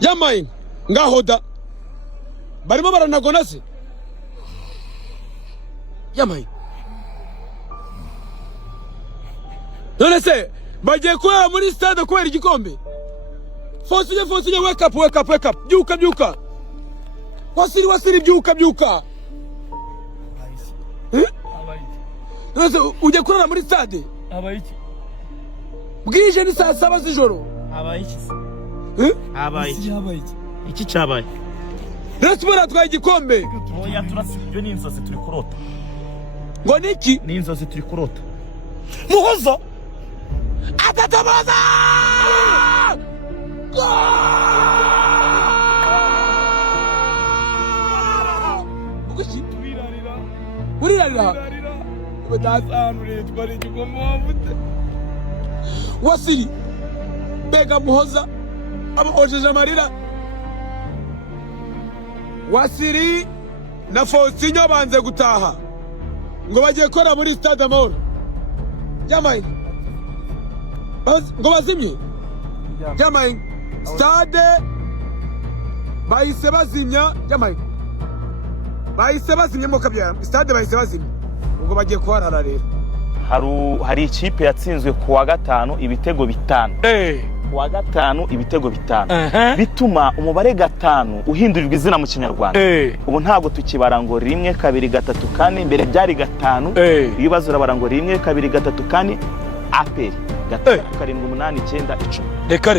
Yamaye ngahoda barimo baranagona se yamaye none se bagiye kuba muri stade kubera igikombe. Fosile wake up byuka wasiri byuka none se ujye kurara muri stade abayiki bwije ni saa 7 z'ijoro abayiki iki iki cyabaye Raspora atwaye igikombe. Oya turasibyo n'inzozi turi kurota. Ngo niki? N'inzozi turi kurota. Muhoza atatabaza Ugushi Urirarira Badanure twari igikombe wavute Wasiri Bega Muhoza abahojeje amarira. Wasiri na Faustinho banze gutaha ngo bagiye kora muri stade Amahoro. Yamaye ngo bazimye Yamaye stade bahise bazimya. Yamaye bahise bazimya mo kabya stade bahise bazimya ngo bagiye kuharara rero. Hari ikipe yatsinzwe kuwa gatanu ibitego bitanu. Kuwa gatanu ibitego bitanu. Bituma umubare gatanu uhindurirwa izina mu Kinyarwanda. Ubu ntabwo tukibara ngo 1 2 3 4 imbere byari gatanu. Iyo bazura baranga 1 2 3 4 APR 7 8 9 10. Reka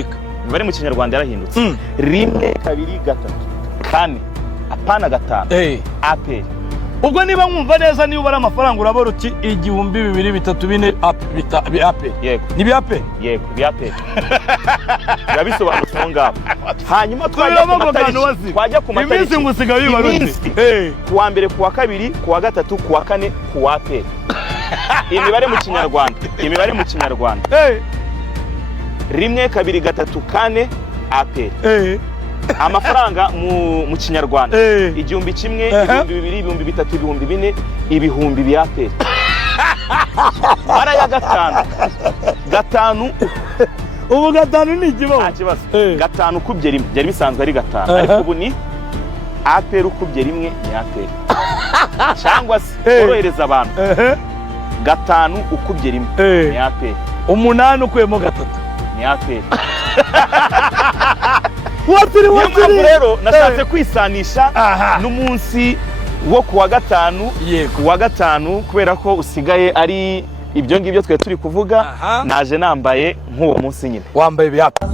bari mu Kinyarwanda yarahindutse. 1 2 3 4 apana gatanu. APR. Ubwo niba mwumva neza niba bari amafaranga urabora uti 1200 3 4 APR. Yego. Ni BAPR? Yego, BAPR. Yabisobanutse ngabo. Hanyuma twajya ku matariki. Iminsi ngusiga bibarutse. Kuwa mbere, kuwa kabiri, kuwa gatatu, kuwa kane, kuwa APR. Imibare mu Kinyarwanda. 1 2 3 4 APR. Amafaranga mu Kinyarwanda 1,000 2,000 2,000 3,000 ibihumbi by'APR. Mara ya gatanu ubu gatanu ni ikibazo. Nta kibazo. Gatanu kubye rimwe byari bisanzwe ari gatanu, ariko ubu ni APR ukubye rimwe ni APR. Cyangwa se orohereza abantu. Gatanu ukubye rimwe ni APR. 8 ukuyemo gatatu ni APR. Watiri rero nashatse kwisanisha n'umunsi wo kuwa gatanu. Kuwa gatanu kubera ko usigaye ari ibyo ngibyo twe turi kuvuga. Naje nambaye nk'uwo munsi nyine. Wambaye byapa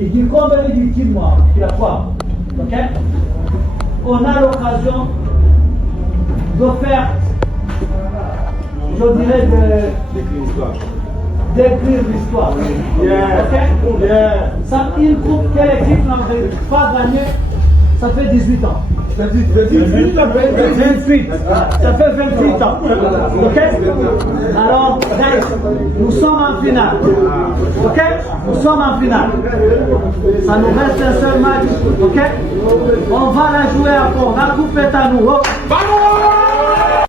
igikombe n'igikinwa kiratwara. OK? On a l'occasion de faire, je dirais, d'écrire l'histoire. OK? Ça, une coupe, quelle équipe n'avait pas gagné, ça fait 18 ans. 28. Ça fait 28 ans. OK? Alors, nous sommes en finale. OK? Nous sommes en finale. Ça nous reste un seul match. OK? On va la jouer à fond. La coupe est à nous. Oh.